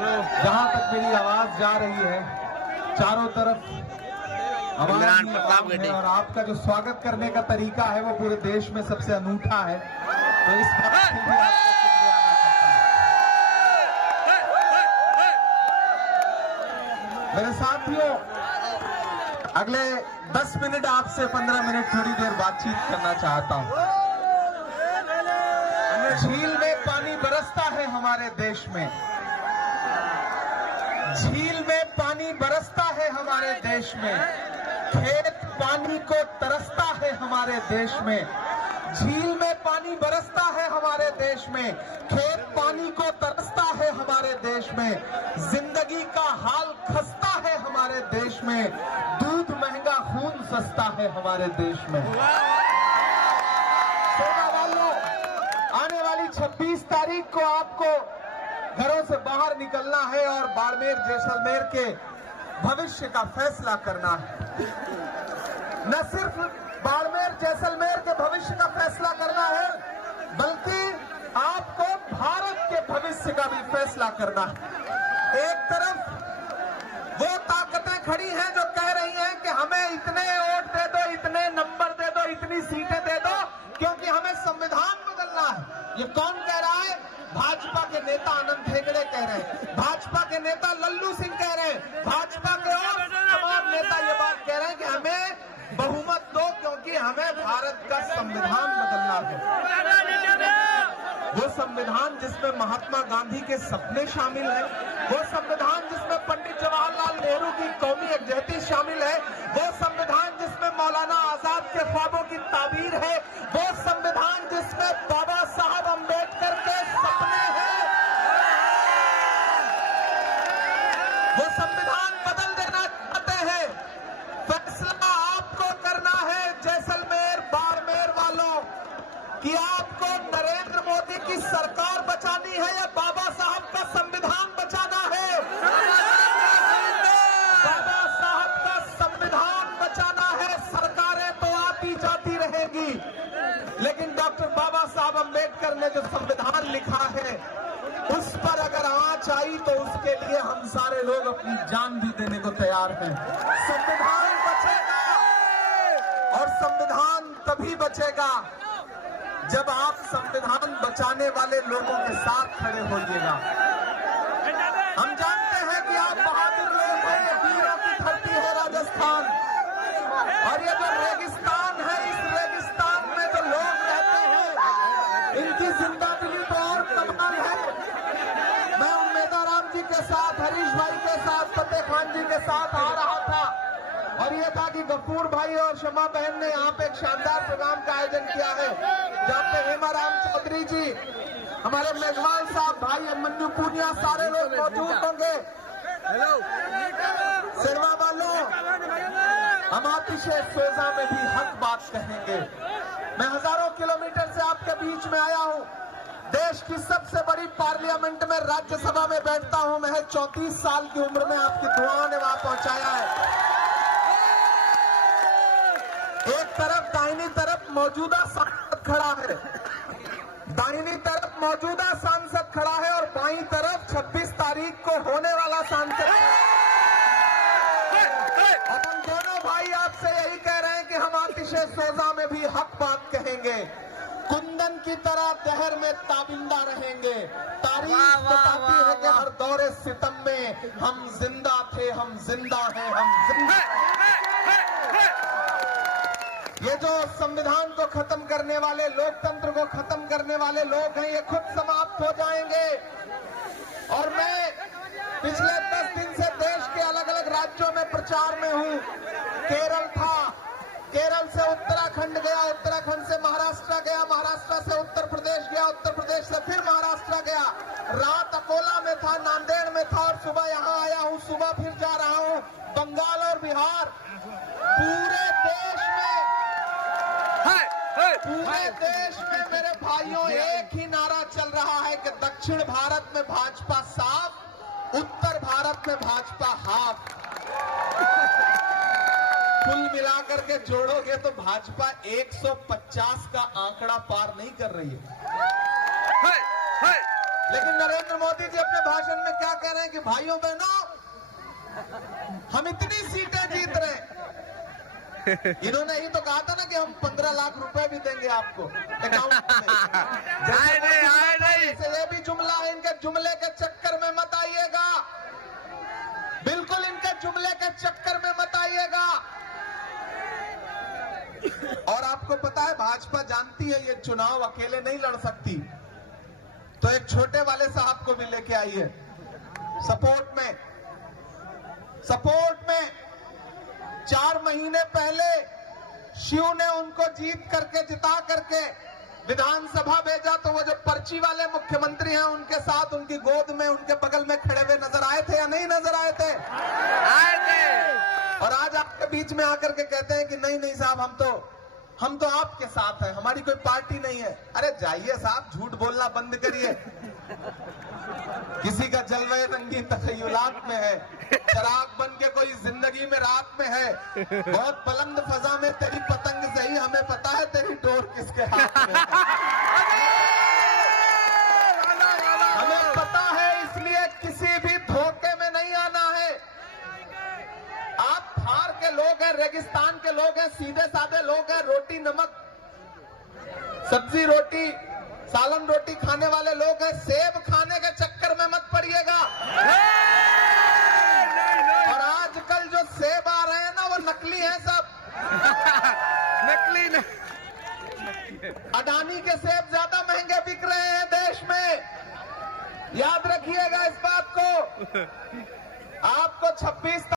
जहां तक मेरी आवाज जा रही है, चारों तरफ आवाज है और आपका जो स्वागत करने का तरीका है वो पूरे देश में सबसे अनूठा है। तो इस बात के लिए आपको शुक्रिया अदा करता हूं। मेरे साथियों, अगले 10 मिनट आपसे 15 मिनट थोड़ी देर बातचीत करना चाहता हूं। झील में पानी बरसता है हमारे देश में, झील में पानी बरसता है हमारे देश में, खेत पानी को तरसता है हमारे देश में। झील में पानी बरसता है हमारे देश में, खेत पानी को तरसता है हमारे देश में। जिंदगी का हाल खस्ता है हमारे देश में, दूध महंगा खून सस्ता है हमारे देश में। सोना वालों, आने वाली 26 तारीख को आपको घरों से बाहर निकलना है और बाड़मेर जैसलमेर के भविष्य का फैसला करना है। न सिर्फ बाड़मेर जैसलमेर के भविष्य का फैसला करना है, बल्कि आपको भारत के भविष्य का भी फैसला करना है। एक तरफ वो ताकतें खड़ी हैं जो कह रही हैं कि हमें इतने वोट दे दो, इतने नंबर दे दो, इतनी सीटें दे दो, क्योंकि हमें संविधान बदलना है। ये कौन कह रहा है? भाजपा के नेता आनंद हेगड़े कह रहे हैं, भाजपा के नेता लल्लू सिंह कह रहे हैं, भाजपा के और तमाम नेता ये बात कह रहे हैं कि हमें बहुमत दो, क्योंकि हमें भारत का संविधान बदलना है। वो संविधान जिसमें महात्मा गांधी के सपने शामिल है, वो संविधान जिसमें पंडित जवाहरलाल नेहरू की कौमी यकजहती शामिल है, वो संविधान जिसमें मौलाना आजाद के ख्वाबों की ताबीर है, वो संविधान जिसमें बाबा साहब अम्बेडकर के सपने हैं, वो संविधान बदल देना चाहते हैं। फैसला आपको करना है जैसलमेर बाड़मेर वालों, कि आपको नरेंद्र मोदी की सरकार बचानी है या बाबा साहब का संविधान बचाना है। बाबा साहब का संविधान बचाना है। सरकारें तो आती जाती रहेगी, लेकिन डॉक्टर बाबा साहब अम्बेडकर ने जो संविधान लिखा है उस पर अगर आंच आई तो उसके लिए हम सारे लोग अपनी जान भी देने को तैयार हैं। संविधान बचेगा, और संविधान तभी बचेगा जब आप संविधान बचाने वाले लोगों के साथ खड़े होइएगा। हम जानते हैं कि आप बहादुर लोग हैं, ये वीरों की धरती है राजस्थान, और ये जो रेगिस्तान है, इस रेगिस्तान में जो लोग रहते हैं इनकी जिंदगी तो और कमाल है। मैं उम्मेदा राम जी के साथ, हरीश भाई के साथ, फतेह खान जी के साथ आ रहा था, और ये था कि गफूर भाई और शमा बहन ने यहाँ पे एक शानदार प्रोग्राम का आयोजन किया है, जहाँ पे हेमा राम चौधरी जी, हमारे मेजबान साहब भाई मन्नू पूनिया, सारे लोग मौजूद होंगे। सिरवा वालों, हम आतिशे सोजा में भी हक बात कहेंगे। मैं हजारों किलोमीटर से आपके बीच में आया हूँ। देश की सबसे बड़ी पार्लियामेंट में, राज्यसभा में बैठता हूँ। महज 34 साल की उम्र में आपकी दुआओं ने वहां पहुंचाया है। एक तरफ दाहिनी तरफ मौजूदा सांसद खड़ा है, दाहिनी तरफ मौजूदा सांसद खड़ा है, और बाईं तरफ 26 तारीख को होने वाला सांसद है। और हम दोनों भाई आपसे यही कह रहे हैं कि हम आतिशे सोजा में भी हक बात कहेंगे, कुंदन की तरह दहर में ताबिंदा रहेंगे। तारीख बताती है कि हर दौरे सितम में हम जिंदा थे, हम जिंदा हैं, हम जिंदा। ये जो संविधान को खत्म करने वाले, लोकतंत्र को खत्म करने वाले लोग हैं, ये खुद समाप्त हो जाएंगे। और मैं पिछले 10 दिन से देश के अलग अलग राज्यों में प्रचार में हूँ। केरल था, केरल से उत्तराखंड गया, उत्तराखंड से महाराष्ट्र गया, महाराष्ट्र से उत्तर प्रदेश गया, उत्तर प्रदेश से फिर महाराष्ट्र गया, रात अकोला में था, नांदेड़ में था, और सुबह यहाँ आया हूँ, सुबह फिर जा रहा हूँ बंगाल और बिहार। पूरे देश में मेरे भाइयों एक ही नारा चल रहा है कि दक्षिण भारत में भाजपा साफ, उत्तर भारत में भाजपा हाफ। कुल मिलाकर के जोड़ोगे तो भाजपा 150 का आंकड़ा पार नहीं कर रही है। लेकिन नरेंद्र मोदी जी अपने भाषण में क्या कह रहे हैं? रहे हैं कि भाइयों बहनों हम इतनी सीटें जीत रहे हैं। इन्होंने ही तो कहा था ना कि हम 15 लाख रुपए भी देंगे आपको अकाउंट में। ये भी जुमला है, इनके जुमले के चक्कर में मत आइएगा, बिल्कुल इनके जुमले के चक्कर में मत आइएगा। और आपको पता है भाजपा जानती है ये चुनाव अकेले नहीं लड़ सकती, तो एक छोटे वाले साहब को भी लेके आई है सपोर्ट में। 4 महीने पहले शिव ने उनको जीत करके जिता करके विधानसभा भेजा, तो वो जो पर्ची वाले मुख्यमंत्री हैं उनके साथ उनकी गोद में उनके बगल में खड़े हुए नजर आए थे या नहीं नजर आए थे? आए थे। और आज आपके बीच में आकर के कहते हैं कि नहीं नहीं साहब हम तो आपके साथ हैं, हमारी कोई पार्टी नहीं है। अरे जाइए साहब, झूठ बोलना बंद करिए। किसी का जलवे रंगीन तखय्युलात में है, चराग बन के कोई जिंदगी में रात में है। बहुत बुलंद फजा में तेरी पतंग सही, हमें पता है तेरी डोर किसके हाथ में है। हमें पता है, इसलिए किसी भी धोखे में नहीं आना है। आप थार के लोग हैं, रेगिस्तान के लोग हैं, सीधे साधे लोग हैं, रोटी नमक सब्जी रोटी सालन रोटी खाने वाले लोग हैं। सेब खाने के चक्कर में मत पड़िएगा। और आजकल जो सेब आ रहे हैं ना वो नकली हैं सब। नकली अडानी के सेब ज्यादा महंगे बिक रहे हैं देश में, याद रखिएगा इस बात को। आपको 26